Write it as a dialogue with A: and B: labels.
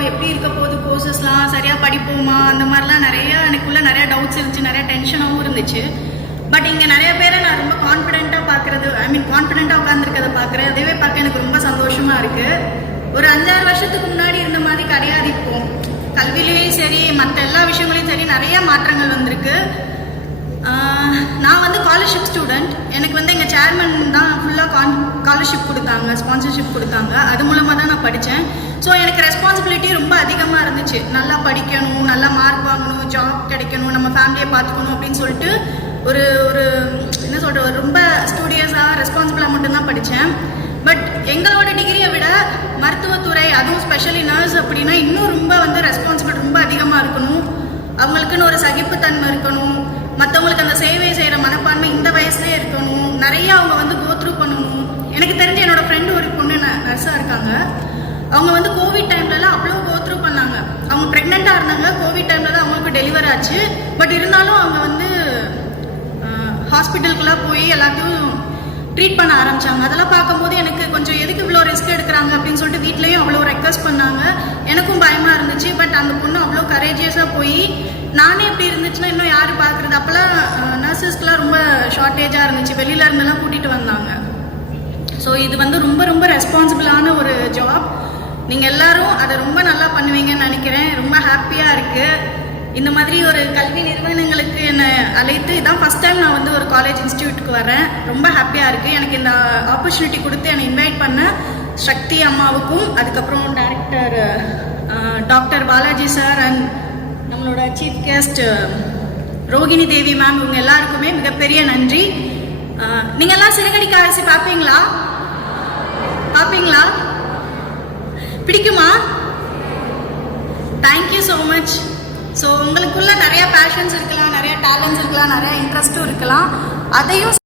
A: ரொம்ப எப்படி இருக்க போகுது கோர்சஸ்லாம் சரியாக படிப்போமா? அந்த மாதிரிலாம் நிறைய எனக்குள்ளே நிறைய டவுட்ஸ் இருந்துச்சு நிறைய டென்ஷனாகவும் இருந்துச்சு. பட் இங்கே நிறைய பேரை நான் ரொம்ப கான்ஃபிடென்ட்டாக பார்க்கறது ஐ மீன் கான்ஃபிடென்ட்டாக உட்காந்துருக்கதை பார்க்குறேன். அதுவே பார்க்க எனக்கு ரொம்ப சந்தோஷமாக இருக்குது ஒரு அஞ்சாறு வருஷத்துக்கு முன்னாடி இருந்த மாதிரி கிடையாது இப்போ. கல்விலேயும் சரி மற்ற எல்லா விஷயங்களையும் சரி நிறைய மாற்றங்கள் வந்திருக்கு. நான் வந்து ஸ்காலர்ஷிப் ஸ்டூடெண்ட் எனக்கு வந்து எங்கள் சேர்மன் ஸ்காலர்ஷிப் கொடுத்தாங்க ஸ்பான்சர்ஷிப் கொடுத்தாங்க. அது மூலமாக தான் நான் படித்தேன் ஸோ எனக்கு ரெஸ்பான்சிபிலிட்டி ரொம்ப அதிகமாக இருந்துச்சு. நல்லா படிக்கணும் நல்லா மார்க் வாங்கணும் ஜாப் கிடைக்கணும் நம்ம ஃபேமிலியை பார்த்துக்கணும் அப்படின்னு சொல்லிட்டு ஒரு ஒரு என்ன சொல்கிறது ரொம்ப ஸ்டூடியஸாக ரெஸ்பான்சிபிளாக மட்டும்தான் படித்தேன் பட் எங்களோட டிகிரியை விட மருத்துவத்துறை அதுவும் ஸ்பெஷலி நர்ஸ் அப்படின்னா இன்னும் ரொம்ப வந்து ரெஸ்பான்சிபிள் ரொம்ப அதிகமாக இருக்கணும். அவங்களுக்குன்னு ஒரு சகிப்புத்தன்மை இருக்கணும். மற்றவங்களுக்கு அந்த சேவை செய்கிற மனப்பா நிறைய அவங்க வந்து கோத்ரூ பண்ணணும். எனக்கு தெரிஞ்ச என்னோட ஃப்ரெண்டு ஒரு பொண்ணு நர்ஸாக இருக்காங்க. அவங்க வந்து கோவிட் டைம்லலாம் அவ்வளோ கோத்ரூ பண்ணாங்க. அவங்க ப்ரெக்னெண்ட்டாக இருந்தாங்க கோவிட் டைமில் தான் அவங்களுக்கு டெலிவரி ஆச்சு. பட் இருந்தாலும் அவங்க வந்து ஹாஸ்பிட்டலுக்குலாம் போய் எல்லாத்தையும் ட்ரீட் பண்ண ஆரம்பிச்சாங்க. அதெல்லாம் பார்க்கும்போது எனக்கு கொஞ்சம் எதுக்கு இவ்வளோ ரிஸ்க் எடுக்கிறாங்க அப்படின்னு சொல்லிட்டு வீட்லேயும் அவ்வளோ ரெக்வஸ்ட் பண்ணாங்க. எனக்கும் பயமாக இருந்துச்சு. பட் அந்த பொண்ணு அவ்வளோ கரேஜியஸாக போய் நானே இப்படி இருந்துச்சுன்னா இன்னும் யார் பார்க்குறது அப்போல்லாம் நர்சஸ்க்கெலாம் ரொம்ப ஷார்ட்டேஜாக இருந்துச்சு. வெளியில இருந்தெல்லாம் கூட்டிகிட்டு வந்தாங்க. ஸோ இது வந்து ரொம்ப ரொம்ப ரெஸ்பான்சிபிளான ஒரு ஜாப் நீங்கள் எல்லாரும் அதை ரொம்ப நல்லா பண்ணுவீங்கன்னு நினைக்கிறேன். ரொம்ப ஹாப்பியாக இருக்குது இந்த மாதிரி ஒரு கல்வி நிறுவனங்களுக்கு என்னை அழைத்து இதான் ஃபஸ்ட் டைம் நான் வந்து ஒரு காலேஜ் இன்ஸ்டியூட்டுக்கு வரேன் ரொம்ப ஹாப்பியாக இருக்குது எனக்கு இந்த ஆப்பர்ச்சுனிட்டி கொடுத்து என்னை இன்வைட் பண்ண சக்தி அம்மாவுக்கும் அதுக்கப்புறம் director doctor Balaji sir and நம்மளோட chief guest Rohini Devi ma'am இவங்க எல்லாருக்குமே மிகப்பெரிய நன்றி. நீங்க எல்லாம் சிறுகடிக்க அரசி பார்ப்பீங்களா? பார்ப்பீங்களா? பிடிக்குமா? தேங்க்யூ ஸோ மச் ஸோ உங்களுக்குள்ள நிறைய பேஷன்ஸ் இருக்கலாம் நிறைய டேலண்ட்ஸ் இருக்கலாம் நிறைய இன்ட்ரெஸ்ட்டும் இருக்கலாம். அதையும்